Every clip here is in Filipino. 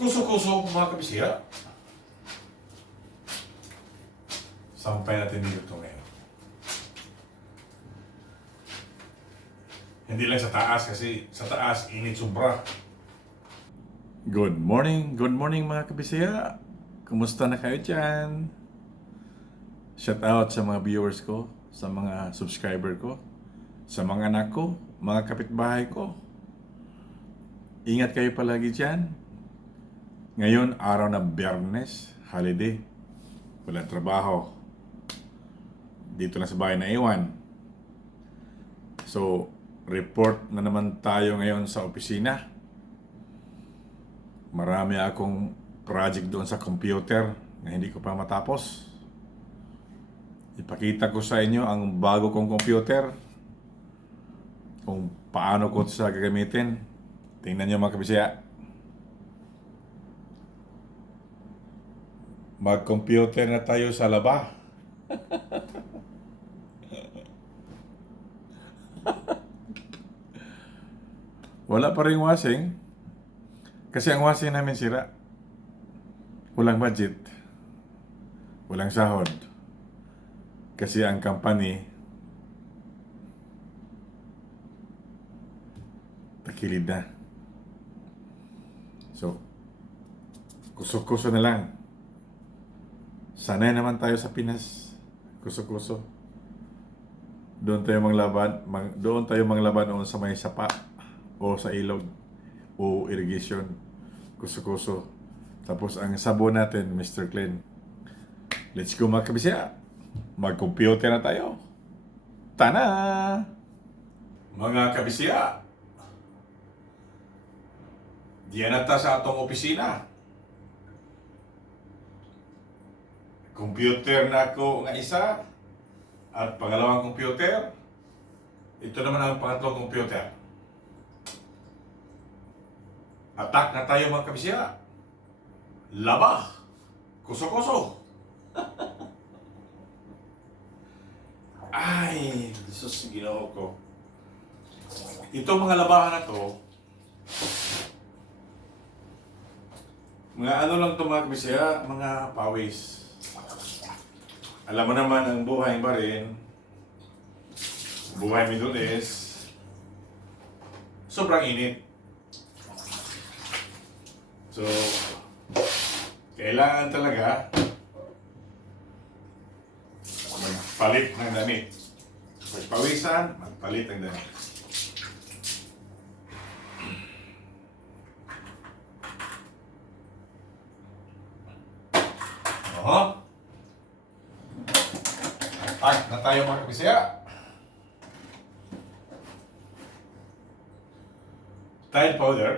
Kuso-kuso mga kabisira. Sampay natin dito ngayon. Hindi lang sa taas kasi sa taas init sobra. Good morning, good morning mga kabisira. Kumusta na kayo dyan? Shout out sa mga viewers ko, sa mga subscriber ko, sa mga anak ko, mga kapitbahay ko. Ingat kayo palagi dyan. Ngayon, araw na biyernes, holiday. Walang trabaho. Dito lang sa bahay na iwan. So, report na naman tayo ngayon sa opisina. Marami akong project doon sa computer na hindi ko pa matapos. Ipakita ko sa inyo ang bago kong computer. Kung paano ko sa gagamitin. Tingnan nyo mga kabisaya. Mag-computer na tayo sa laba. Wala pa rin washing. Kasi ang washing namin sira. Walang budget. Walang sahod. Kasi ang company takilid na. So, kuso-kuso na lang. Sanay naman tayo sa Pinas. Kuso-kuso. Doon tayo manglaban, mang, doon tayo manglaban noon sa may sapa o sa ilog o irrigation. Kuso-kuso. Tapos ang sabon natin, Mr. Clean. Let's go mga kabisya. Mag-computer na tayo. Tana! Mga kabisya, diyan na ta sa atong opisina. Computer na ako nga isa. At pangalawang computer. Ito naman ang pangatlong computer. Attack na tayo mga kabisya. Laba. Kuso-kuso. Ay, Jesus, ginawa ko. Ito mga labahan na to, mga ano lang to mga kabisya, mga pawis. Alam mo naman ang buhay ba rin, buhay Middle East, sobrang init. So, kailangan talaga magpalit ng damit. Pagpawisan, magpalit ng damit. Oho. Ay, tayo mga kabisaya. Tile powder.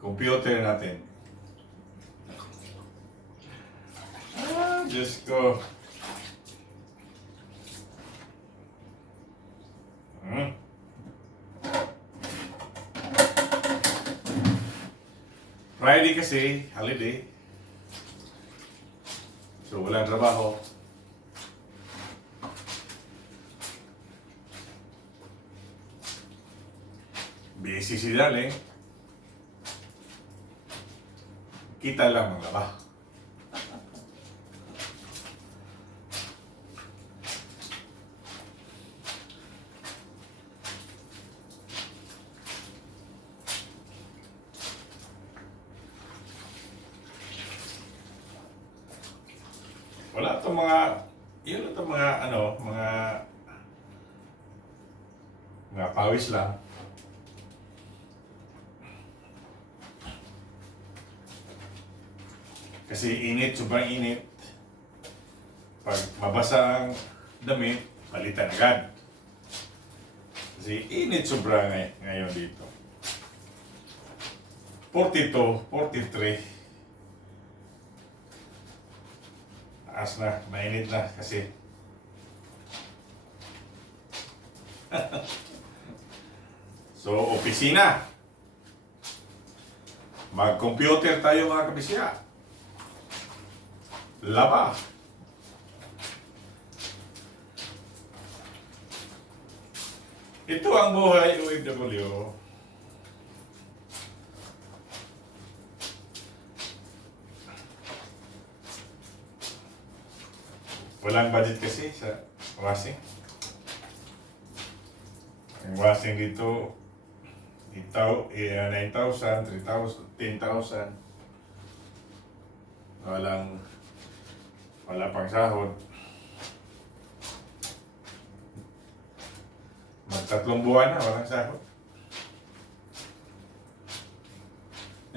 Computer natin. Ah, Diyos ko. Hmm. Friday kasi, holiday. So, walang trabaho. Busy si Darling. Kita lang mga ba? Wala itong mga, yun itong mga, ano, mga, mga pawis lang. Kasi init, sobrang init. Pag mabasa ang damit, palitan agad. Kasi init sobra ngay ngayon dito. 42, 43. Taas na, mainit na kasi. so, opisina. Mag-computer tayo mga kabisya laba. Ito ang buhay OFW. Walang budget kasi sa washing. Ang washing dito, 9,000, 3,000, 10,000. Walang wala pang sahod. Magtatlong buwan na, walang sahod.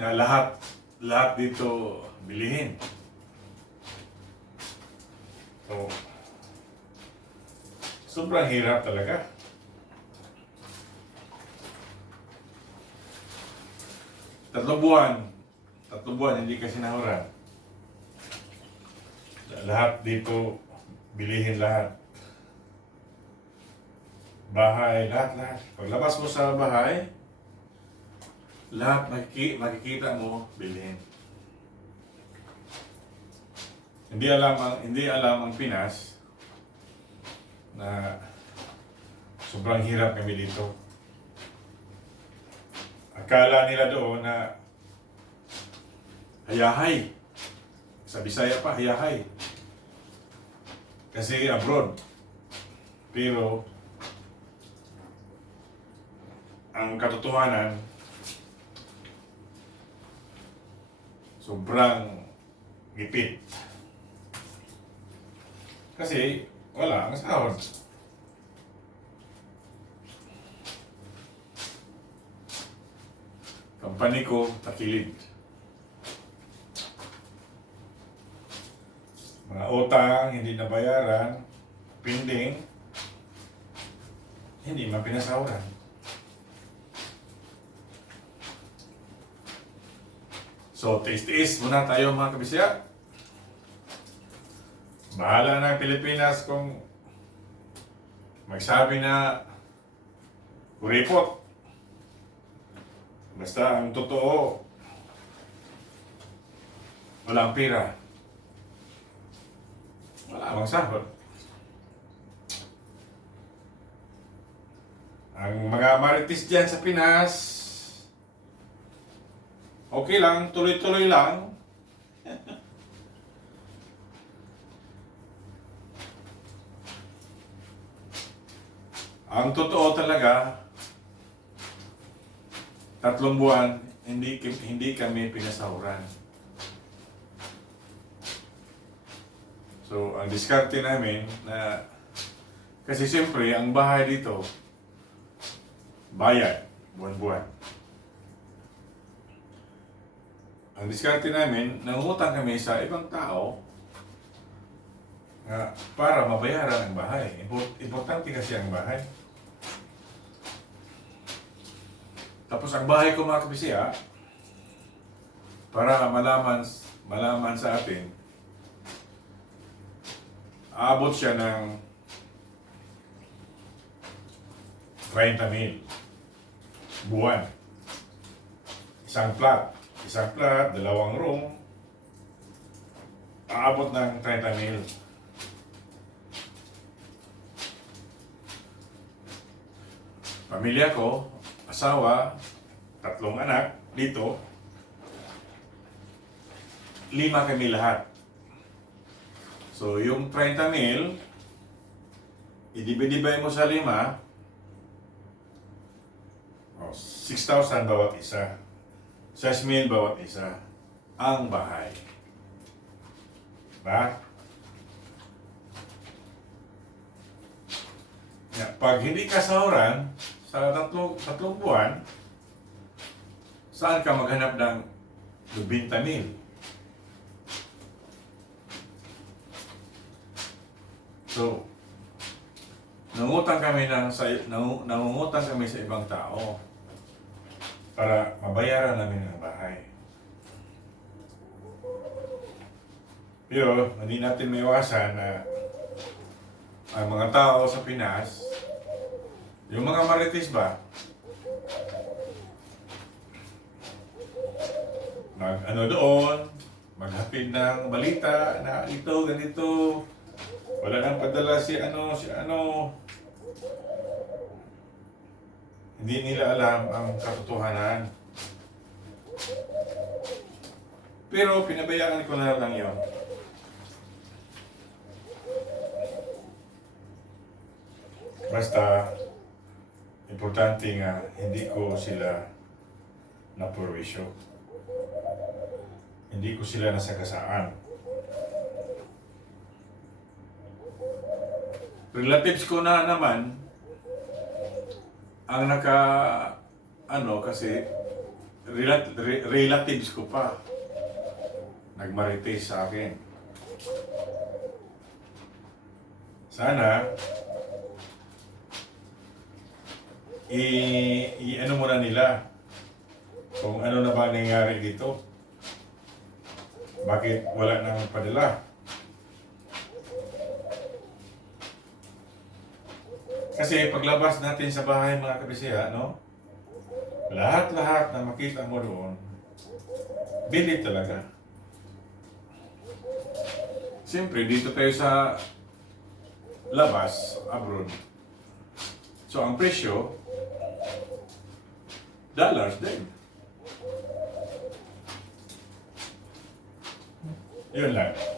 Na lahat, lahat dito bilihin. So, sobrang hirap talaga. Tatlong buwan. Tatlong buwan, hindi kasi nahuran. Lahat dito, bilihin lahat. Bahay, lahat, lahat. Paglabas mo sa bahay, lahat makiki makikita mo, bilihin. Hindi alam ang hindi alam ang Pinas na sobrang hirap kami dito. Akala nila doon na hayahay. Sa Bisaya pa, hayahay. Kasi abroad. Pero ang katotohanan sobrang gipit. Kasi wala ang sahod. Company ko, takilid. Mga utang, hindi nabayaran, pending, hindi mapinasawaran. So, taste-taste muna tayo mga kabisya. Bahala na ang Pilipinas kung magsabi na kuripot. Basta ang totoo, walang pira. Wala bang sahod. Ang mga marites dyan sa Pinas, okay lang, tuloy-tuloy lang. Ang totoo talaga, tatlong buwan, hindi, hindi kami pinasahuran. So, ang diskarte namin na, kasi siyempre, ang bahay dito, bayad, buwan-buwan. Ang diskarte namin, nangungutang kami sa ibang tao nga para mabayaran ang bahay. Import- Importante kasi ang bahay. Tapos ang bahay ko mga kabisya, para malaman, malaman sa atin, aabot siya ng 30 mil buwan. Isang flat. Isang flat, dalawang room, aabot ng 30 mil. Pamilya ko, asawa, tatlong anak, dito, lima kami lahat. So, yung 30 mil, idibidibay mo sa lima, oh, 6,000 bawat isa. 6 mil bawat isa. Ang bahay. Ba? Yeah, pag hindi ka sahuran, sa tatlong, tatlong buwan, saan ka maghanap ng 20 mil? So, nangutang kami ng sa nang, nangungutang kami sa ibang tao para mabayaran namin ang bahay. Pero hindi natin maiwasan na ang mga tao sa Pinas, yung mga marites ba, mag ano doon, maghapid ng balita na ito, ganito, wala nang padala si ano, si ano. Hindi nila alam ang katotohanan. Pero pinabayaan ko na lang yun. Basta, importante nga, hindi ko sila napurwisyo. Hindi ko sila nasagasaan. Relatives ko na naman, ang naka, ano, kasi, relat, re- relatives ko pa, nagmarites sa akin. Sana, i, i ano muna nila kung ano na ba nangyari dito. Bakit wala nang padala? Kasi paglabas natin sa bahay mga kabisya, no? Lahat-lahat na makita mo doon, bilib talaga. Siyempre, dito tayo sa labas, abroad. So, ang presyo, dollars din. Yun lang.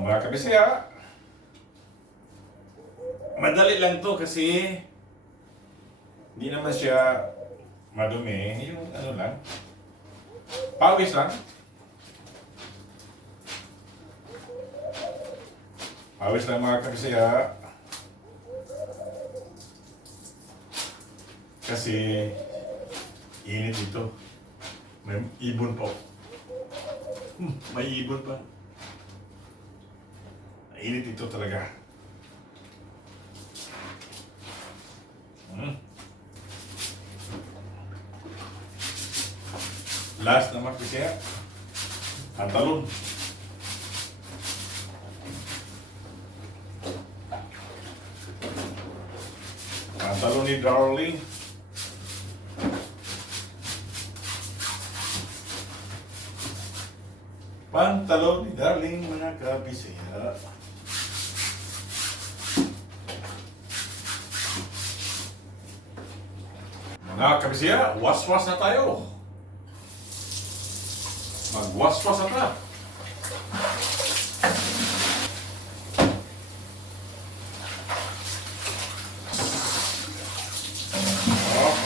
Mga kabisaya, madali lang to kasi hindi naman siya madumi. Yung ano lang, pawis lang. Pawis lang mga kabisaya. Kasi init ito. May ibon pa. Hmm, may ibon pa. Init ito talaga. Hmm. Last na makisaya. Pantalon. Pantalon ni Darling. Pantalon ni Darling mga kabisaya. Mga kabisaya, waswas na tayo. Magwaswas na ta. Oh,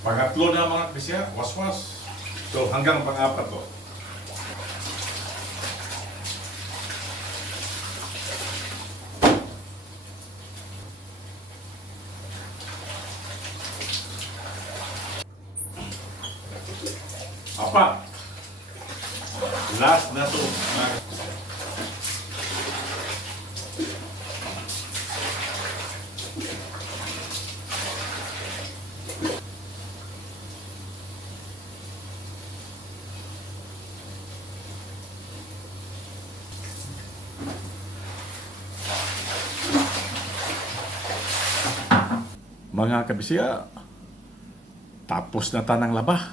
Pangatlo na mga kabisya, waswas. So hanggang pang-apat to. Apat. Last na to. mga Mga kabisya, tapos na tanang laba.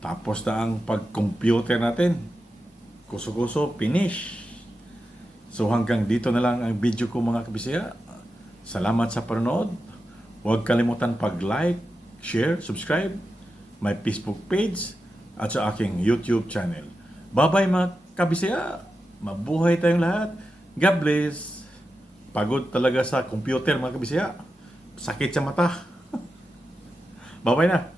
Tapos na ang pag-computer natin. Kuso-kuso, finish. So hanggang dito na lang ang video ko mga kabisya. Salamat sa panonood. Huwag kalimutan pag-like, share, subscribe, my Facebook page, at sa aking YouTube channel. Bye-bye mga kabisya. Mabuhay tayong lahat. God bless. Pagod talaga sa computer mga kabisya. Sakit sa mata. Bye-bye na.